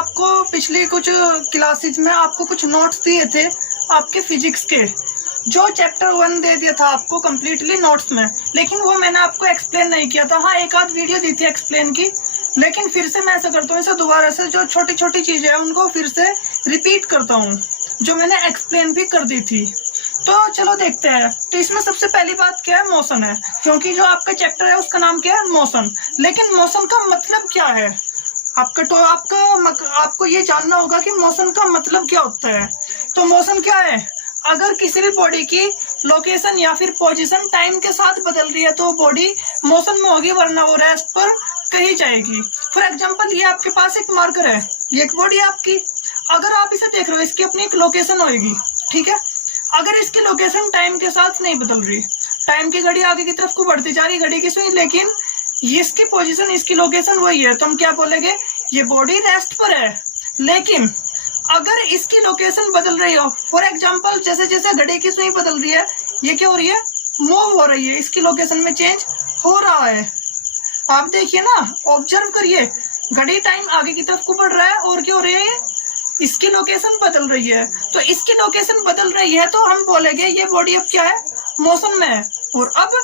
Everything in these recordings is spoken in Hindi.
आपको पिछली कुछ क्लासेज में आपको कुछ नोट्स दिए थे आपके फिजिक्स के, जो चैप्टर 1 दे दिया था आपको कम्प्लीटली नोट्स में, लेकिन वो मैंने आपको एक्सप्लेन नहीं किया था। हाँ, एक आध वीडियो दी थी एक्सप्लेन की, लेकिन फिर से मैं ऐसा करता हूँ, इसे दोबारा से जो छोटी छोटी चीजें हैं उनको फिर से रिपीट करता हूँ, जो मैंने एक्सप्लेन भी कर दी थी। तो चलो देखते हैं। तो इसमें सबसे पहली बात क्या है, मोशन है, क्योंकि जो आपका चैप्टर है उसका नाम क्या है, मोशन। लेकिन मोशन का मतलब क्या है आपको ये जानना होगा कि मोशन का मतलब क्या होता है। तो मोशन क्या है, अगर किसी भी बॉडी की लोकेशन या फिर पोजीशन टाइम के साथ बदल रही है तो बॉडी मोशन में होगी, वरना वो रेस्ट पर कही जाएगी। फॉर एग्जांपल, ये आपके पास एक मार्कर है, ये एक बॉडी है आपकी। अगर आप इसे देख रहे हो, इसकी अपनी एक लोकेशन होगी, ठीक है। अगर इसकी लोकेशन टाइम के साथ नहीं बदल रही, टाइम की घड़ी आगे की तरफ को बढ़ती जा रही घड़ी की सुई, लेकिन इसकी पोजीशन, इसकी लोकेशन वही है, तो हम क्या बोलेंगे, ये बॉडी रेस्ट पर है। लेकिन अगर इसकी लोकेशन बदल रही हो, फॉर एग्जांपल जैसे जैसे घड़ी की सुई बदल रही है, ये क्या हो रही है, मूव हो रही है, इसकी लोकेशन में चेंज हो रहा है। आप देखिए ना, ऑब्जर्व करिए, घड़ी टाइम आगे की तरफ को बढ़ रहा है और क्या हो रही है, इसकी लोकेशन बदल रही है। तो इसकी लोकेशन बदल रही है तो हम बोलेंगे ये बॉडी अब क्या है, मोशन में है और अब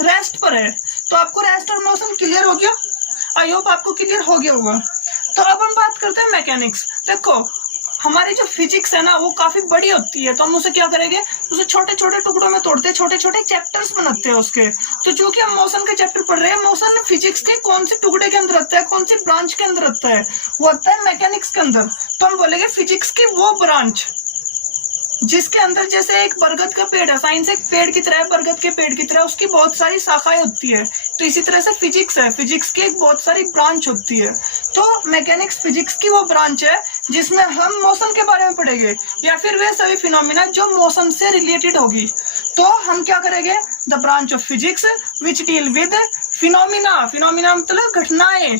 रेस्ट पर है। तो आपको रेस्ट और मोशन क्लियर हो गया, आई होप आपको क्लियर हो गया होगा। तो अब हम बात करते हैं मैकेनिक्स। देखो, हमारी जो फिजिक्स है ना वो काफी बड़ी होती है, तो हम उसे क्या करेंगे, उसे छोटे छोटे टुकड़ों में तोड़ते हैं, छोटे छोटे चैप्टर्स बनाते हैं उसके। तो जो कि हम मोशन के चैप्टर पढ़ रहे हैं, मोशन फिजिक्स के कौन से टुकड़े के अंदर आता है, कौन सी ब्रांच के अंदर आता है, वो आता है मैकेनिक्स के अंदर। तो हम बोलेंगे फिजिक्स की वो ब्रांच जिसके अंदर, जैसे एक बरगद का पेड़ है, साइंस एक पेड़ की तरह है, बरगद के पेड़ की तरह उसकी बहुत सारी शाखाएं होती है, तो इसी तरह से फिजिक्स है, फिजिक्स की एक बहुत सारी ब्रांच होती है। तो मैकेनिक्स फिजिक्स की वो ब्रांच है जिसमें हम मोशन के बारे में पढ़ेंगे, या फिर वे सभी फिनोमिना जो मोशन से रिलेटेड होगी। तो हम क्या करेंगे, the branch of physics which deal with phenomena, phenomena मतलब घटनाएं।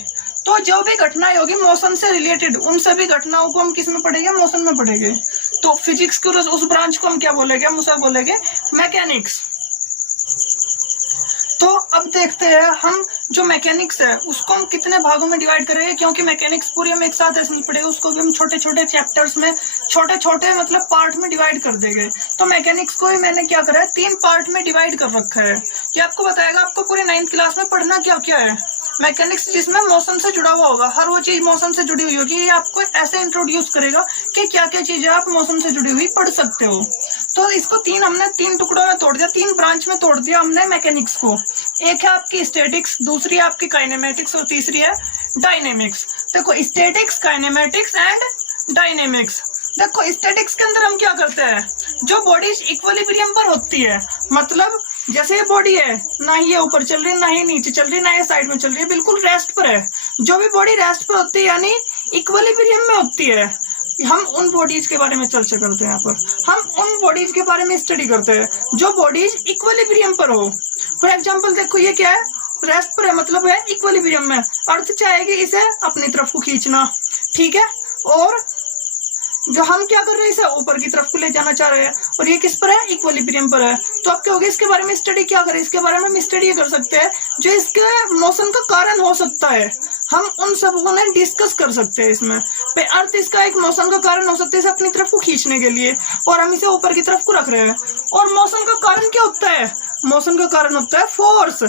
तो जो भी घटनाएं होगी मोशन से रिलेटेड, उन सभी घटनाओं को हम किस में पढ़ेंगे, मोशन में पढ़ेंगे। तो फिजिक्स के उस ब्रांच को हम क्या बोलेंगे, हम उसे बोलेंगे मैकेनिक्स। तो अब देखते हैं हम जो मैकेनिक्स है उसको हम कितने भागों में डिवाइड करेंगे, क्योंकि मैकेनिक्स पूरी हम एक साथ ऐसे नहीं पढ़ेंगे, उसको भी हम छोटे छोटे चैप्टर्स में, छोटे छोटे मतलब पार्ट में डिवाइड कर देंगे। तो मैकेनिक्स को ही मैंने क्या करा है, 3 पार्ट में डिवाइड कर रखा है। ये आपको बताएगा आपको पूरी 9th क्लास में पढ़ना क्या क्या है मैकेनिक्स, जिसमें मोशन से जुड़ा हुआ होगा, हर वो चीज मोशन से जुड़ी हुई होगी। ये आपको ऐसे इंट्रोड्यूस करेगा कि क्या क्या चीजें आप मोशन से जुड़ी हुई पढ़ सकते हो। तो इसको हमने 3 टुकड़ों में तोड़ दिया, 3 ब्रांच में तोड़ दिया हमने मैकेनिक्स को। एक है आपकी स्टैटिक्स, दूसरी है आपकी काइनेमेटिक्स और तीसरी है डायनेमिक्स। देखो, स्टैटिक्स, काइनेमेटिक्स एंड डायनेमिक्स। देखो, स्टैटिक्स के अंदर हम क्या करते हैं, जो बॉडीज इक्विलिब्रियम पर होती है, मतलब जैसे ये बॉडी है, ना ही ये ऊपर चल रही, ना ही नीचे चल रही, ना ये साइड में चल रही है, बिल्कुल रेस्ट पर है। जो भी बॉडी रेस्ट पर होती है यानी इक्विलिब्रियम में होती है, हम उन बॉडीज के बारे में चर्चा करते हैं। यहाँ पर हम उन बॉडीज के बारे में स्टडी करते हैं जो बॉडीज इक्विलिब्रियम पर हो। फॉर एग्जांपल देखो, ये क्या है, रेस्ट पर है, मतलब है इक्विलिब्रियम में, अर्थ चाहेगी इसे अपनी तरफ को खींचना, ठीक है। और जो हम क्या कर रहे हैं, इसे ऊपर की तरफ को ले जाना चाह रहे हैं, और ये किस पर है, इक्विलिब्रियम पर है। तो आप कहोगे इसके बारे में स्टडी क्या करें, इसके बारे में हम स्टडी कर सकते हैं जो इसके मोशन का कारण हो सकता है, हम उन सब को डिस्कस कर सकते हैं इसमें। अर्थ इसका एक मोशन का कारण हो सकता है, इसे अपनी तरफ को खींचने के लिए, और हम इसे ऊपर की तरफ को रख रहे हैं। और मोशन का कारण क्या होता है, मोशन का कारण होता है फोर्स,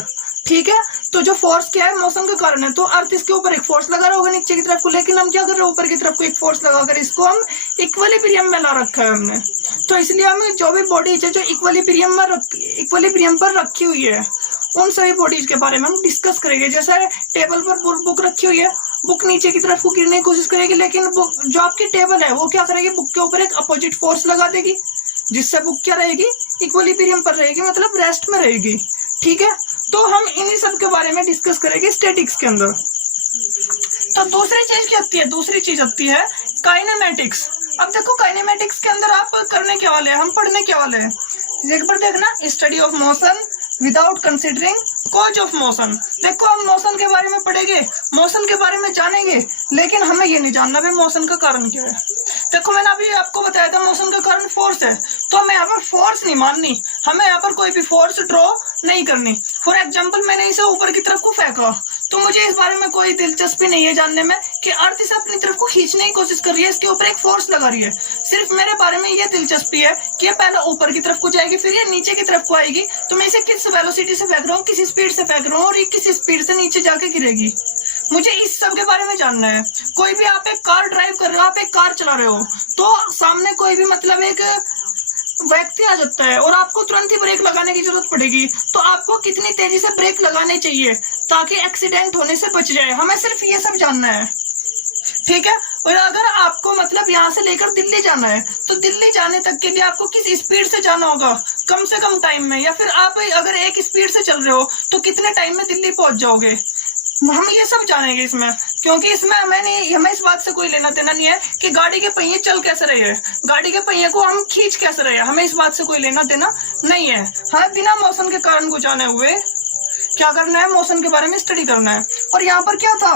ठीक है। तो जो फोर्स क्या है, मोशन का कारण है। तो अर्थ इसके ऊपर एक फोर्स लगा रहा होगा नीचे की तरफ को, लेकिन हम क्या कर रहे हैं, ऊपर की तरफ को एक फोर्स लगाकर इसको हम इक्विलिब्रियम में ला रखा है हमने। तो इसलिए हमें जो भी बॉडीज है जो इक्विलिब्रियम पर रखी हुई है, उन सभी बॉडीज के बारे में हम डिस्कस करेंगे। जैसे टेबल पर बुक रखी हुई है, बुक नीचे की तरफ को गिरने की कोशिश करेगी, लेकिन जो आपकी टेबल है वो क्या करेगी, बुक के ऊपर एक अपोजिट फोर्स लगा देगी, जिससे बुक क्या रहेगी, इक्विलिब्रियम पर रहेगी, मतलब रेस्ट में रहेगी, ठीक है। तो हम इन्हीं सब के बारे में डिस्कस करेंगे स्टैटिक्स के अंदर। तो दूसरी चीज क्या होती है, दूसरी चीज होती है काइनेमेटिक्स। अब देखो, काइनेमेटिक्स के अंदर आप करने क्या वाले हैं, हम पढ़ने क्या वाले हैं, एक बार देखना, study of motion without considering cause of motion. देखो, हम मोशन के बारे में पढ़ेंगे, मोशन के बारे में जानेंगे, लेकिन हमें ये नहीं जानना भाई मोशन का कारण क्या है। देखो, मैंने अभी आपको बताया था मोशन का कारण फोर्स है, तो हमें यहाँ पर फोर्स नहीं माननी, हमें यहाँ पर कोई भी फोर्स ड्रॉ नहीं करनी। फॉर एग्जाम्पल, मैंने इसे ऊपर की तरफ को फेंका, तो मुझे इस बारे में कोई दिलचस्पी नहीं है जानने में कि अर्थ इसे अपनी तरफ को खींचने की कोशिश कर रही है, इसके ऊपर एक फोर्स लगा रही है। सिर्फ मेरे बारे में ये दिलचस्पी है कि ये पहले ऊपर की तरफ को जाएगी, फिर ये नीचे की तरफ को आएगी, तो मैं इसे किस वेलोसिटी से फेंक रहा हूँ, किस स्पीड से फेंक रहा हूँ और ये किस स्पीड से नीचे जाके गिरेगी। मुझे इस सब के बारे में जानना है। कोई भी आप एक कार ड्राइव कर रहे हो, आप एक कार चला रहे हो, तो सामने कोई भी मतलब एक व्यक्ति आ जाता है और आपको तुरंत ही ब्रेक लगाने की जरूरत पड़ेगी, तो आपको कितनी तेजी से ब्रेक लगाने चाहिए ताकि एक्सीडेंट होने से बच जाए। हमें सिर्फ ये सब जानना है, ठीक है। और अगर आपको मतलब यहाँ से लेकर दिल्ली जाना है, तो दिल्ली जाने तक के लिए आपको किस स्पीड से जाना होगा कम से कम टाइम में, या फिर आप अगर एक स्पीड से चल रहे हो तो कितने टाइम में दिल्ली पहुंच जाओगे। हम ये सब जानेंगे इसमें, क्योंकि इसमें हमें इस बात से कोई लेना देना नहीं है कि गाड़ी के पहिए चल कैसे रहे हैं, गाड़ी के पहिए को हम खींच कैसे रहे हैं, हमें इस बात से कोई लेना देना नहीं है। हमें बिना मोशन के कारण को जाने हुए क्या करना है, मोशन के बारे में स्टडी करना है। और यहाँ पर क्या था,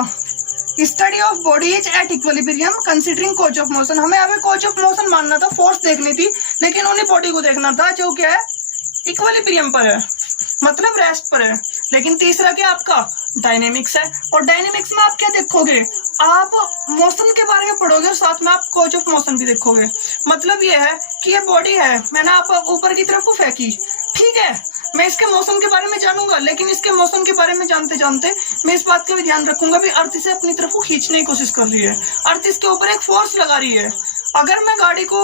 study of body is at equilibrium considering coach of motion. हमें अभी कोच ऑफ मोशन मानना था, फोर्स देखनी थी, लेकिन उन्हें बॉडी को देखना था जो क्या है इक्विलिब्रियम पर है, मतलब रेस्ट पर है। लेकिन तीसरा क्या आपका डायनेमिक्स है, और डायनेमिक्स में आप क्या देखोगे, आप मोशन के बारे में पढ़ोगे और साथ में आप कोच ऑफ मोशन भी देखोगे। मतलब ये है कि ये बॉडी है, मैंने आप ऊपर की तरफ को फेंकी, ठीक है, मैं इसके मोशन के बारे में जानूंगा, लेकिन इसके मोशन के बारे में जानते जानते मैं इस बात का भी ध्यान रखूंगा भी अर्थ इसे अपनी तरफ को खींचने की कोशिश कर रही है, अर्थ इसके ऊपर एक फोर्स लगा रही है। अगर मैं गाड़ी को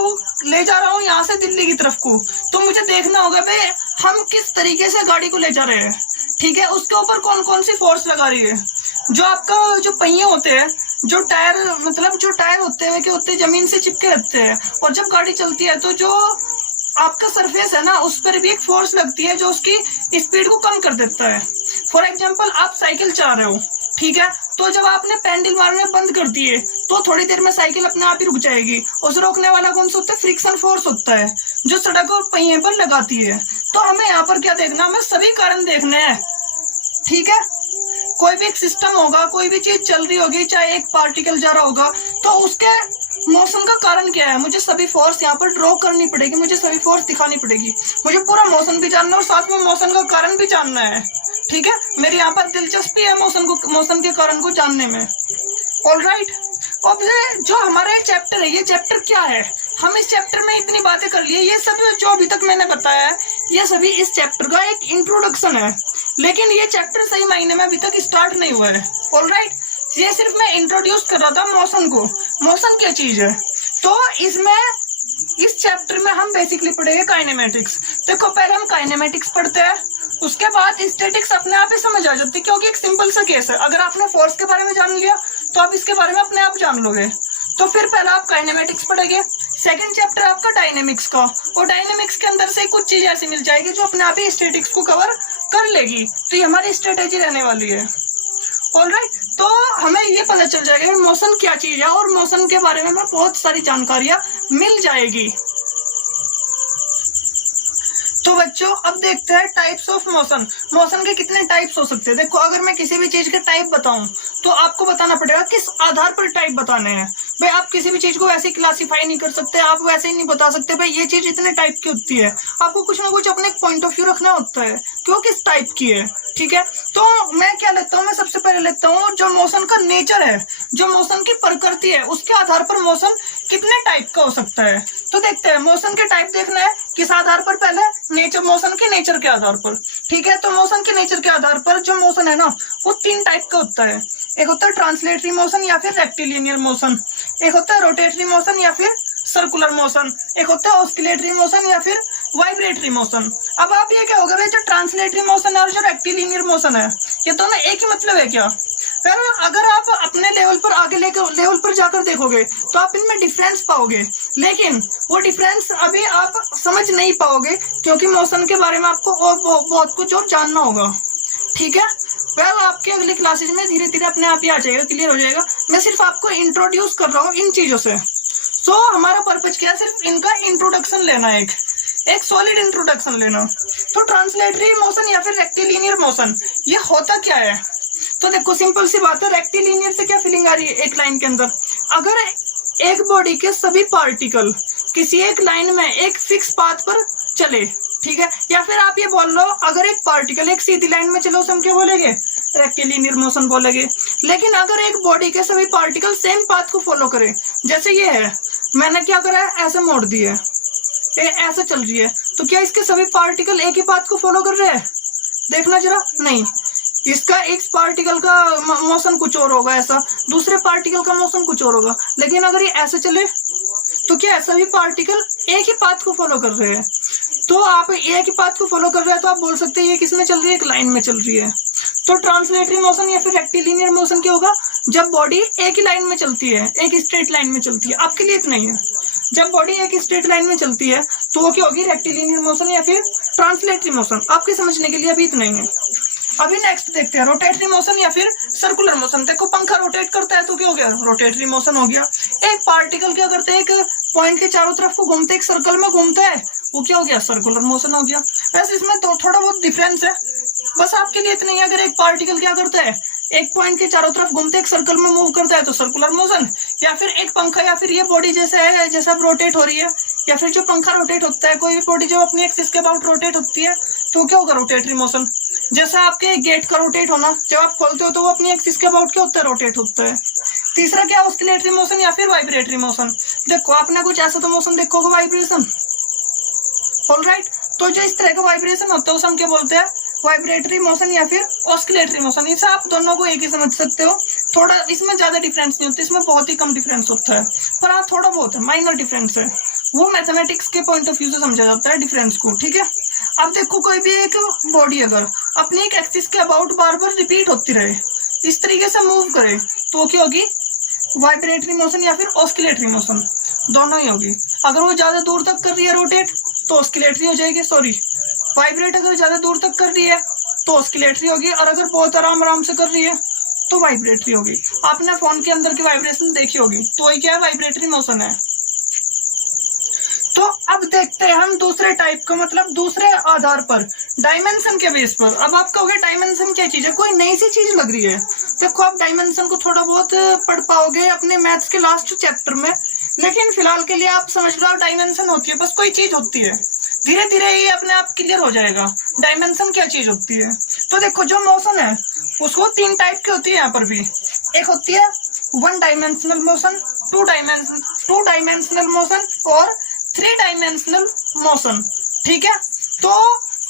ले जा रहा हूँ यहाँ से दिल्ली की तरफ को, तो मुझे देखना होगा भाई हम किस तरीके से गाड़ी को ले जा रहे हैं, ठीक है, उसके ऊपर कौन कौन सी फोर्स लगा रही है। जो आपका जो पहिए होते हैं, जो टायर मतलब जो टायर होते हैं क्या होते हैं, जमीन से चिपके रहते हैं, और जब गाड़ी चलती है तो जो आपका सरफेस है ना, उस पर भी एक फोर्स लगती है जो उसकी स्पीड को कम कर देता है। फॉर एग्जाम्पल आप साइकिल चला रहे हो, ठीक है, तो जब आपने पैडल मारने बंद कर दिए तो थोड़ी देर में साइकिल अपने आप ही रुक जाएगी। उसे रोकने वाला कौन सा होता है, फ्रिक्शन फोर्स होता है जो सड़क और पहिए पर लगाती है। तो हमें यहाँ पर क्या देखना, हमें सभी कारण देखने हैं, ठीक है। कोई भी एक सिस्टम होगा, कोई भी चीज चल रही होगी, चाहे एक पार्टिकल जा रहा होगा, तो उसके मोशन का कारण क्या है, मुझे सभी फोर्स यहाँ पर ड्रॉ करनी पड़ेगी, मुझे सभी फोर्स दिखानी पड़ेगी, मुझे पूरा मोशन भी जानना है और साथ में मोशन का कारण भी जानना है, ठीक है। मेरी यहाँ पर दिलचस्पी है मोशन के कारण को जानने में। ऑलराइट, अब जो हमारा चैप्टर है, ये चैप्टर क्या है, हम इस चैप्टर में इतनी बातें कर लिए, ये सब जो अभी तक मैंने बताया है ये सभी इस चैप्टर का एक इंट्रोडक्शन है, लेकिन ये चैप्टर सही मायने में अभी तक स्टार्ट नहीं हुआ है। ऑलराइट, ये सिर्फ मैं इंट्रोड्यूस कर रहा था मोशन को, मोशन क्या चीज है। तो इसमें इस चैप्टर में हम बेसिकली पढ़ेंगे काइनेमेटिक्स। देखो पहले हम काइनेमेटिक्स पढ़ते हैं, उसके बाद स्टैटिक्स अपने आप ही समझ आ जाती है, क्योंकि एक सिंपल सा केस है, अगर आपने फोर्स के बारे में जान लिया तो आप इसके बारे में अपने आप जान लोगे। तो फिर पहले आप काइनेमेटिक्स पढ़ेंगे, सेकंड चैप्टर आपका डायनेमिक्स का, और डायनेमिक्स के अंदर से कुछ चीज ऐसी मिल जाएगी जो अपने आप ही स्टैटिक्स को कवर कर लेगी, तो ये हमारी स्ट्रेटेजी रहने वाली है। ऑलराइट, तो हमें ये पता चल जाएगा मोशन क्या चीज है, और मोशन के बारे में बहुत सारी जानकारियां मिल जाएगी। तो बच्चों अब देखते हैं टाइप्स ऑफ मोशन। मोशन के कितने टाइप्स हो सकते हैं। देखो अगर मैं किसी भी चीज के टाइप बताऊं तो आपको बताना पड़ेगा किस आधार पर टाइप बताने हैं। भाई आप किसी भी चीज को वैसे ही क्लासिफाई नहीं कर सकते, आप वैसे ही नहीं बता सकते भाई ये चीज इतने टाइप की होती है। आपको कुछ ना कुछ अपने पॉइंट ऑफ व्यू रखना होता है कि वो किस टाइप की है, ठीक है। तो मैं क्या लेता हूँ, मैं सबसे पहले लेता हूँ जो मोशन का नेचर है, जो मोशन की प्रकृति है, उसके आधार पर मोशन कितने टाइप का हो सकता है। तो देखते हैं मोशन के टाइप देखना है किस आधार पर, पहले नेचर, मोशन के नेचर के आधार पर, ठीक है। तो मोशन के नेचर के आधार पर जो मोशन है ना वो 3 टाइप का होता है। एक होता है ट्रांसलेटरी मोशन या फिर रेक्टिलिनियर मोशन, एक होता है रोटेटरी मोशन या फिर सर्कुलर मोशन, एक होता है ऑस्किलेटरी मोशन या फिर वाइब्रेटरी मोशन। अब आप ये क्या होगा भाई, जो ट्रांसलेटरी मोशन है और जो रेक्टिलिनियर मोशन है ये दोनों एक ही मतलब है क्या। फिर अगर आप अपने लेवल पर आगे लेवल पर जाकर देखोगे तो आप इनमें डिफरेंस पाओगे, लेकिन वो डिफरेंस अभी आप समझ नहीं पाओगे क्योंकि मोशन के बारे में आपको और बहुत कुछ और जानना होगा, ठीक है। वेल आपके अगली क्लासेज में धीरे धीरे अपने आप ही आ जाएगा, क्लियर हो जाएगा। मैं सिर्फ आपको इंट्रोड्यूस कर रहा हूँ इन चीजों से। सो हमारा पर्पज क्या है, सिर्फ इनका इंट्रोडक्शन लेना, एक सॉलिड इंट्रोडक्शन लेना। तो ट्रांसलेटरी मोशन या फिर रेक्टिलिनियर मोशन ये होता क्या है। तो देखो सिंपल सी बात है, रेक्टिलिनियर से क्या फीलिंग आ रही है, एक लाइन के अंदर अगर एक बॉडी के सभी पार्टिकल किसी एक लाइन में एक फिक्स पाथ पर चले, ठीक है, या फिर आप ये बोल लो अगर एक पार्टिकल एक सीधी लाइन में चलो उसे हम क्या बोलेंगे, रेक्टिलिनियर मोशन बोलेंगे। लेकिन अगर एक बॉडी के सभी पार्टिकल सेम पाथ को फॉलो करें, जैसे ये है, मैंने क्या करा है, ऐसे मोड़ दिया, ये ऐसे चल रही है, तो क्या इसके सभी पार्टिकल एक ही पाथ को फॉलो कर रहे हैं? देखना जरा, नहीं, इसका एक पार्टिकल का मोशन कुछ और होगा, ऐसा दूसरे पार्टिकल का मोशन कुछ और होगा। लेकिन अगर ये ऐसे चले तो क्या सभी पार्टिकल एक ही पाथ को फॉलो कर रहे हैं? तो आप एक ही पाथ को फॉलो कर रहे हैं तो आप बोल सकते हैं ये किसमें चल रही है, एक लाइन में चल रही है। तो ट्रांसलेटरी मोशन या फिर रेक्टिलिनियर मोशन क्या होगा, जब बॉडी एक ही लाइन में चलती है, एक स्ट्रेट लाइन में चलती है। आपके लिए इतना ही है, जब बॉडी एक स्ट्रेट लाइन में चलती है तो वो क्या होगी, रेक्टिलिनियर मोशन या फिर ट्रांसलेटरी मोशन। आपके समझने के लिए अभी इतना ही है। अभी नेक्स्ट देखते हैं रोटेटरी मोशन या फिर सर्कुलर मोशन। देखो पंखा रोटेट करता है तो क्या हो गया, रोटेटरी मोशन हो गया। एक पार्टिकल क्या करते हैं, एक पॉइंट के चारों तरफ को घूमते, एक सर्कल में घूमता है, वो क्या हो गया, सर्कुलर मोशन हो गया। वैसे इसमें तो थोड़ा बहुत डिफरेंस है, बस आपके लिए इतना ही। अगर एक पार्टिकल क्या करता है, एक पॉइंट के चारों तरफ घूमते एक सर्कल में मूव करता है तो सर्कुलर मोशन, या फिर एक पंखा या फिर ये बॉडी जैसे है, जैसा रोटेट हो रही है, या फिर जो पंखा रोटेट होता है, कोई भी बॉडी जब अपनी एक्सिस के अबाउट रोटेट होती है तो क्या होगा, रोटेटरी मोशन। जैसा आपके गेट का रोटेट होना, जब आप खोलते हो तो वो अपनी एक्सिस के अबाउट क्या होता है, रोटेट होता है। तीसरा क्या, ऑस्किलेटरी मोशन या फिर वाइब्रेटरी मोशन। देखो आपने कुछ ऐसा तो मोशन देखोगे, वाइब्रेशन, ऑलराइट। तो जो इस तरह का वाइब्रेशन होता है उसे हम क्या बोलते हैं, वाइब्रेटरी मोशन या फिर ऑस्किलेटरी मोशन। इसे आप दोनों को एक ही समझ सकते हो, थोड़ा इसमें ज्यादा डिफरेंस नहीं होता, इसमें बहुत ही कम डिफरेंस होता है, पर हाँ थोड़ा बहुत है, माइनर डिफरेंस है, वो मैथमेटिक्स के पॉइंट ऑफ व्यू से समझा जाता है डिफरेंस को, ठीक है। अब देखो कोई भी एक बॉडी अगर अपनी एक एक्सिस के अबाउट बार बार रिपीट होती रहे, इस तरीके से मूव करे, तो क्या होगी, वाइब्रेटरी मोशन या फिर ऑस्किलेटरी मोशन, दोनों ही होगी। अगर वो ज्यादा दूर तक कर रही है रोटेट तो ऑस्किलेटरी हो जाएगी, सॉरी वाइब्रेट अगर ज्यादा दूर तक कर रही है तो ऑस्किलेटरी होगी, और अगर बहुत आराम आराम से कर रही है तो वाइब्रेटरी होगी। आपने फोन के अंदर की वाइब्रेशन देखी होगी, तो वही क्या है, वाइब्रेटरी मोशन है। तो अब देखते हैं हम दूसरे टाइप का, मतलब दूसरे आधार पर, डायमेंशन के बेस पर। अब आप कहोगे डायमेंशन क्या चीज है, कोई नई सी चीज लग रही है। देखो आप डायमेंशन को थोड़ा बहुत पढ़ पाओगे अपने मैथ्स के लास्ट चैप्टर में, लेकिन फिलहाल के लिए आप समझ लो डायमेंशन होती है बस कोई चीज होती है, धीरे धीरे ये अपने आप क्लियर हो जाएगा डायमेंशन क्या चीज होती है। तो देखो जो मोशन है उसको तीन टाइप की होती है यहाँ पर भी। एक होती है one dimensional motion, two dimensional motion और थ्री डायमेंशनल मोशन, ठीक है। तो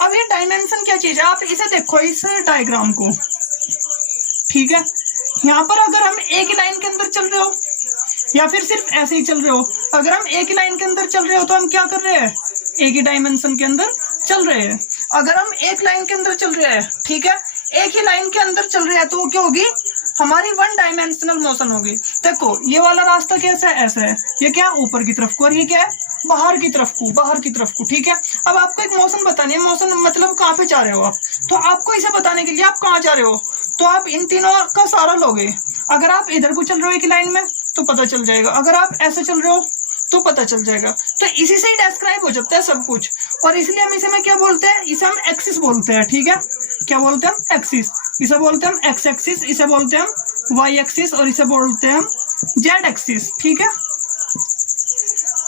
अब ये डायमेंशन क्या चीज है, आप इसे देखो इस डायग्राम को, ठीक है। यहाँ पर अगर हम एक ही लाइन के अंदर चल रहे हो या फिर सिर्फ ऐसे ही चल रहे हो, अगर हम एक ही लाइन के अंदर चल रहे हो तो हम क्या कर रहे हैं, एक ही डायमेंशन के अंदर चल रहे हैं। अगर हम एक लाइन के अंदर चल रहे हैं, ठीक है, एक ही लाइन के अंदर चल रहे हैं, तो क्या होगी, हमारी वन डायमेंशनल मोशन होगी। देखो ये वाला रास्ता कैसा है, ऐसा है, ये क्या ऊपर की तरफ को, और ये क्या है, बाहर की तरफ को, ठीक है। अब आपको एक मोशन बतानी है, मोशन मतलब कहाँ पे जा रहे हो आप, तो आपको इसे बताने के लिए आप कहाँ जा रहे हो, तो आप इन तीनों का सारा लोगे। अगर आप इधर को चल रहे हो एक लाइन में तो पता चल जाएगा, अगर आप ऐसे चल रहे हो तो पता चल जाएगा। तो इसी से ही डिस्क्राइब हो जाता है सब कुछ, और इसलिए हम इसे में क्या बोलते हैं, इसे हम एक्सिस बोलते हैं, ठीक है। क्या बोलते हैं हम, एक्सिस। इसे बोलते हैं हम एक्स एक्सिस, इसे बोलते हैं हम वाई एक्सिस, और इसे बोलते हैं हम जेड एक्सिस, ठीक है।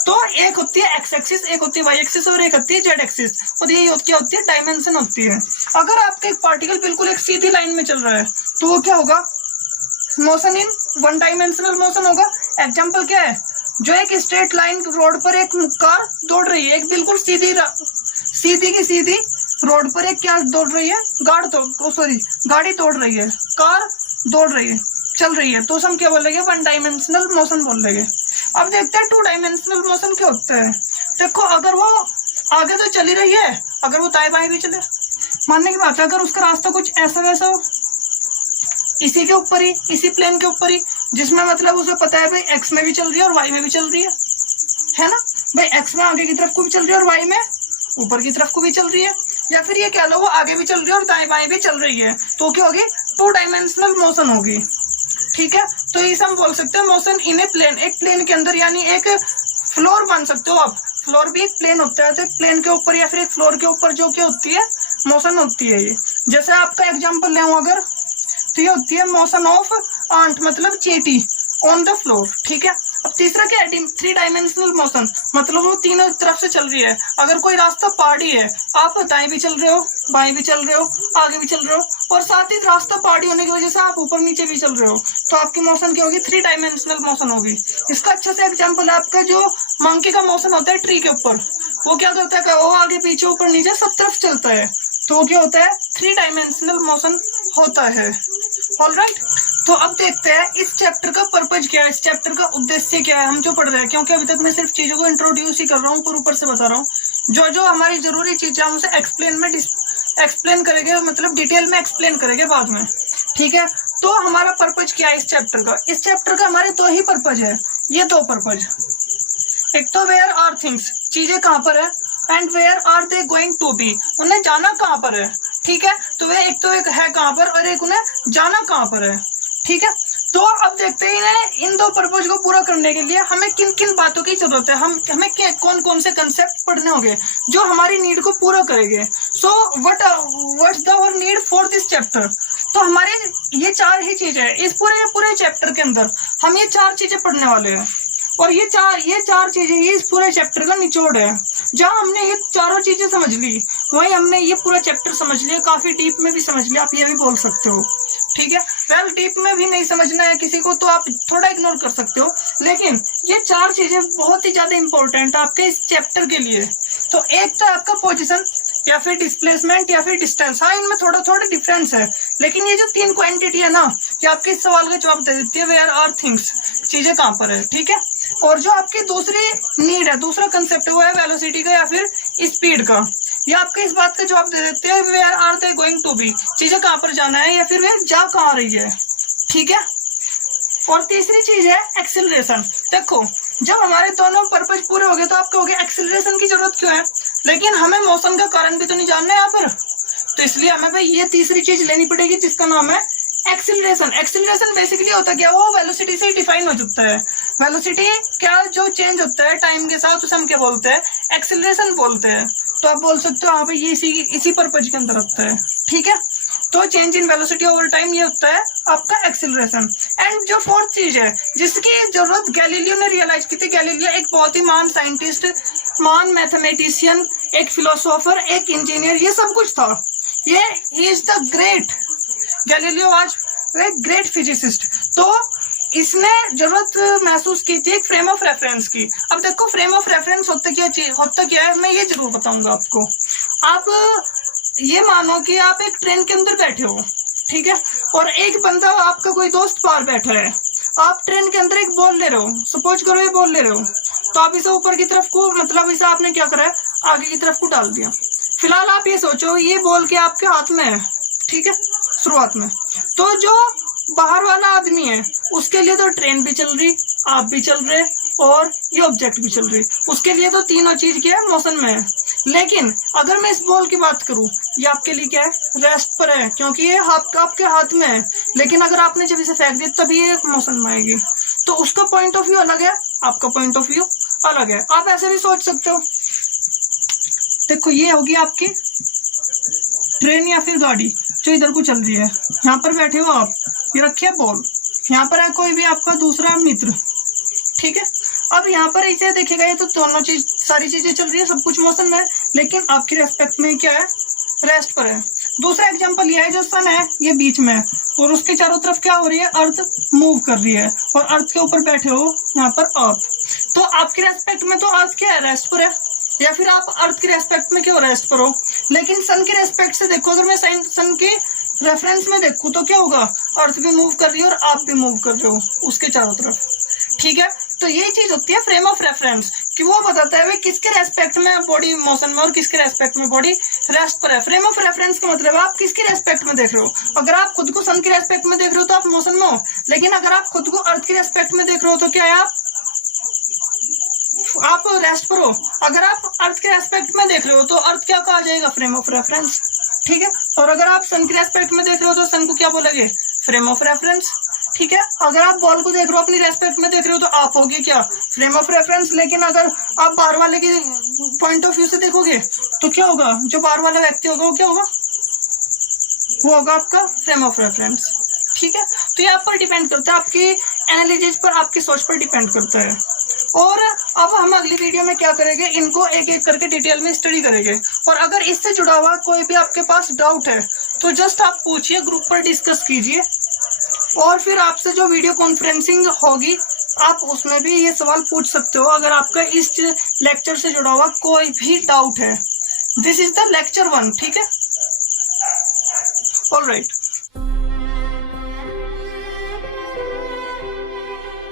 तो एक होती है एक्स एक्सिस, एक होती है वाई एक्सिस और एक होती है जेड एक्सिस, और ये क्या होती है, डायमेंशन होती है। अगर आपका एक पार्टिकल बिल्कुल एक सीधी लाइन में चल रहा है तो वो क्या होगा, motion in one dimensional motion होगा। एग्जांपल क्या है, जो एक स्ट्रेट लाइन रोड पर एक कार दौड़ रही है, एक बिल्कुल सीधी की सीधी रोड पर एक क्या दौड़ रही है, गाड़ी दौड़ रही है, कार दौड़ रही है, चल रही है, तो हम क्या बोलेंगे, वन डायमेंशनल मोशन बोलेंगे। अब देखते हैं टू डायमेंशनल मोशन क्या होता है। देखो अगर वो आगे तो चली रही है, अगर वो दाएं बाएं भी चले, मानने की बात है, अगर उसका रास्ता कुछ ऐसा वैसा हो, इसी के ऊपर ही, इसी प्लेन के ऊपर ही, जिसमें मतलब उसे पता है भाई एक्स में भी चल रही है और वाई में भी चल रही है ना, भाई एक्स में आगे की तरफ को भी चल रही है और वाई में ऊपर की तरफ को भी चल रही है, या फिर ये कह लो वो आगे भी चल रही है और दाएं बाएं भी चल रही है, तो क्या होगी, टू डायमेंशनल मोशन होगी, ठीक है। तो इसे हम बोल सकते हैं मोशन इन ए प्लेन, एक प्लेन के अंदर, यानी एक फ्लोर मान सकते हो आप, फ्लोर भी एक प्लेन होता है, तो एक प्लेन के ऊपर या फिर एक फ्लोर के ऊपर जो क्या होती है, मोशन होती है। ये जैसे आपका एग्जांपल ले अगर, तो ये होती है मोशन ऑफ आंट, मतलब चींटी ऑन द फ्लोर, ठीक है। अब तीसरा क्या है, 3 डायमेंशनल मोशन, मतलब वो तीनों तरफ से चल रही है। अगर कोई रास्ता पहाड़ी है, आप दाएं भी चल रहे हो, बाएं भी चल रहे हो, आगे भी चल रहे हो, और साथ ही रास्ता पहाड़ी होने की वजह से आप ऊपर नीचे भी चल रहे हो, तो आपकी मोशन क्या होगी, 3 डायमेंशनल मोशन होगी। इसका अच्छा से एग्जाम्पल है आपका जो मंकी का मोशन होता है ट्री के ऊपर, वो क्या करता है, वो आगे पीछे ऊपर नीचे सब तरफ चलता है, तो वो क्या होता है, 3 डायमेंशनल मोशन होता है। ऑलराइट, तो अब देखते हैं इस चैप्टर का पर्पज क्या है, इस चैप्टर का उद्देश्य क्या है, हम जो पढ़ रहे हैं, क्योंकि अभी तक मैं सिर्फ चीजों को इंट्रोड्यूस ही कर रहा हूँ, ऊपर से बता रहा हूँ। जो जो हमारी जरूरी चीजें हम उसे एक्सप्लेन करेंगे, मतलब डिटेल में एक्सप्लेन करेंगे बाद में, ठीक है। तो हमारा पर्पज क्या है इस चैप्टर का, इस चैप्टर का हमारे 2 ही पर्पज है, ये 2 पर्पज। एक तो वेयर आर थिंग्स, चीजें कहाँ पर है, and where are they going to be, उन्हें जाना कहाँ पर है, ठीक है। तो वे एक है कहाँ पर, और एक उन्हें जाना कहाँ पर है, ठीक है। तो अब देखते हैं इन 2 पर्पज को पूरा करने के लिए हमें किन किन बातों की जरूरत है, हमें कौन कौन से कंसेप्ट पढ़ने होंगे जो हमारी नीड को पूरा करेंगे। So what's the our need for this chapter, तो हमारे ये 4 ही चीजें हैं इस पूरे चैप्टर के अंदर, हम ये 4 चीजें पढ़ने वाले हैं, और ये चार चीजें ही इस पूरे चैप्टर का निचोड़ है। जहाँ हमने ये चारों चीजें समझ ली, वही हमने ये पूरा चैप्टर समझ लिया, काफी डीप में भी समझ लिया, आप ये भी बोल सकते हो, ठीक है। वेल डीप में भी नहीं समझना है किसी को तो आप थोड़ा इग्नोर कर सकते हो, लेकिन ये 4 चीजें बहुत ही ज्यादा इंपॉर्टेंट है आपके इस चैप्टर के लिए। तो एक तो आपका पोजीशन, या फिर डिस्प्लेसमेंट, या फिर डिस्टेंस, हाँ इनमें थोड़ा डिफरेंस है, लेकिन ये जो 3 क्वांटिटी है ना, ये आपके इस सवाल का जवाब दे देती है, वेयर आर थिंग्स, चीजें कहाँ पर है, ठीक है। और जो आपकी दूसरी नीड है, दूसरा कंसेप्ट है, वो है वेलोसिटी का या फिर स्पीड का, ये आपके इस बात का जवाब दे देते हैं, where are they going to be, चीजें कहाँ पर जाना है या फिर वे जा कहाँ रही है, ठीक है। और तीसरी चीज है एक्सेलरेशन। देखो जब हमारे दोनों पर्पज पूरे हो गए तो आप कहोगे एक्सेलरेशन की जरूरत क्यों है, लेकिन हमें मोशन का कारण भी तो नहीं जानना है यहाँ पर, तो इसलिए हमें भाई ये तीसरी चीज लेनी पड़ेगी जिसका नाम है एक्सेलरेशन। एक्सेलरेशन बेसिकली होता क्या, वो वेलोसिटी से डिफाइन हो जाता है। वेलोसिटी क्या जो चेंज होता है टाइम के साथ, उसे हम क्या बोलते हैं, एक्सेलरेशन बोलते हैं। तो आप बोल सकते हो हाँ भाई ये इसी पर्पज के अंदर आता है, ठीक है। तो change in velocity over time ये होता है आपका एक्सेलरेशन। एंड जो 4th चीज है जिसकी जरूरत गैलीलियो ने रियलाइज की थी, गैलीलियो एक बहुत ही महान साइंटिस्ट, महान मैथमेटिशियन, एक फिलोसोफर, एक इंजीनियर, ये सब कुछ था, ये इज द ग्रेट गैलीलियो, आज एक ग्रेट फिजिसिस्ट। तो इसने जरूरत महसूस की थी एक फ्रेम ऑफ रेफरेंस की। अब देखो फ्रेम ऑफ रेफरेंस होता क्या है, मैं ये जरूर बताऊंगा आपको। आप ये मानो कि आप एक ट्रेन के अंदर बैठे हो, ठीक है, और एक बंदा आपका कोई दोस्त बाहर बैठा है, आप ट्रेन के अंदर एक बॉल ले रहे हो, सपोज करो ये बॉल ले रहे हो, तो आप इसे ऊपर की तरफ को, मतलब इसे आपने क्या करा है, आगे की तरफ को डाल दिया। फिलहाल आप ये सोचो ये बॉल के आपके हाथ में है, ठीक है, शुरुआत में। तो जो बाहर वाला आदमी है उसके लिए तो ट्रेन भी चल रही, आप भी चल रहे, और ये ऑब्जेक्ट भी चल रही, उसके लिए तो तीनों चीज क्या है, मोशन में है। लेकिन अगर मैं इस बॉल की बात करूं, ये आपके लिए क्या है, रेस्ट पर है, क्योंकि ये आपके हाथ में है। लेकिन अगर आपने जब इसे फेंक दिया तभी ये मोशन में आएगी, तो उसका पॉइंट ऑफ व्यू अलग है, आपका पॉइंट ऑफ व्यू अलग है। आप ऐसे भी सोच सकते हो, देखो ये होगी आपकी ट्रेन या फिर गाड़ी जो इधर को चल रही है, यहाँ पर बैठे हो आप, ये रखिए बॉल, यहाँ पर है कोई भी आपका दूसरा मित्र, ठीक है। अब यहाँ पर इसे देखेगा ये तो दोनों चीज, सारी चीजें चल रही है, सब कुछ मोशन में है, लेकिन आपकी रेस्पेक्ट में क्या है, रेस्ट पर है। दूसरा एग्जांपल ये है, जो सन है ये बीच में है और उसके चारों तरफ क्या हो रही है, अर्थ मूव कर रही है, और अर्थ के ऊपर बैठे हो यहाँ पर आप, तो आपकी रेस्पेक्ट में तो अर्थ क्या है, रेस्ट पर है, या फिर आप अर्थ की रेस्पेक्ट में क्यों, रेस्ट पर हो। लेकिन सन की रेस्पेक्ट से देखो, अगर मैं सन के रेफरेंस में देखूं तो क्या होगा, अर्थ भी मूव कर रही है और आप भी मूव कर रहे हो उसके चारों तरफ, ठीक है। तो यही चीज होती है फ्रेम ऑफ रेफरेंस, कि वो बताता है किसके रेस्पेक्ट में बॉडी मोशन में और किसके रेस्पेक्ट में बॉडी रेस्ट पर है। फ्रेम ऑफ रेफरेंस का मतलब आप किसके रेस्पेक्ट में देख रहे हो। अगर आप खुद को सन की रेस्पेक्ट में देख रहे हो तो आप मोशन में हो, लेकिन अगर आप खुद को अर्थ की रेस्पेक्ट में देख रहे हो तो क्या है, आप रेस्ट पर हो। अगर आप अर्थ के रेस्पेक्ट में देख रहे हो तो अर्थ क्या कहा जाएगा, फ्रेम ऑफ रेफरेंस, ठीक है। और अगर आप सन के रेस्पेक्ट में देख रहे हो तो सन को क्या बोलेंगे, फ्रेम ऑफ रेफरेंस, ठीक है। अगर आप बॉल को देख रहे हो अपनी रेस्पेक्ट में देख रहे हो तो आप होगी क्या, फ्रेम ऑफ रेफरेंस। लेकिन अगर आप बाहर वाले के पॉइंट ऑफ व्यू से देखोगे तो क्या होगा, जो बाहर वाला व्यक्ति होगा वो क्या होगा, वो होगा आपका फ्रेम ऑफ रेफरेंस, ठीक है। तो ये आप पर डिपेंड करता है आपकी एनालिसिस पर, आपकी सोच पर डिपेंड करता है। और अब हम अगली वीडियो में क्या करेंगे, इनको एक एक करके डिटेल में स्टडी करेंगे। और अगर इससे जुड़ा हुआ कोई भी आपके पास डाउट है तो जस्ट आप पूछिए, ग्रुप पर डिस्कस कीजिए, और फिर आपसे जो वीडियो कॉन्फ्रेंसिंग होगी आप उसमें भी ये सवाल पूछ सकते हो अगर आपका इस लेक्चर से जुड़ा हुआ कोई भी डाउट है। दिस इज द लेक्चर 1, ठीक है, ऑलराइट।